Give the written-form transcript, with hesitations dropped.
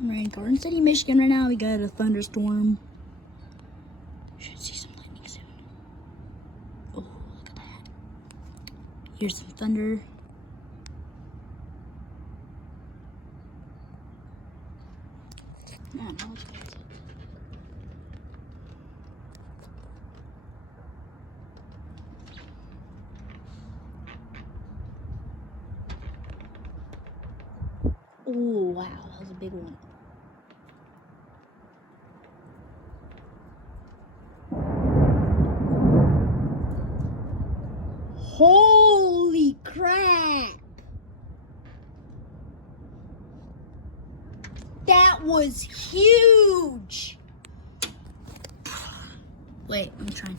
We're in Garden City, Michigan right now. We got a thunderstorm. Should see some lightning soon. Oh, look at that. Here's some thunder. Man, that looks crazy. Oh, wow, that was a big one. Holy crap! That was huge! Wait, I'm trying.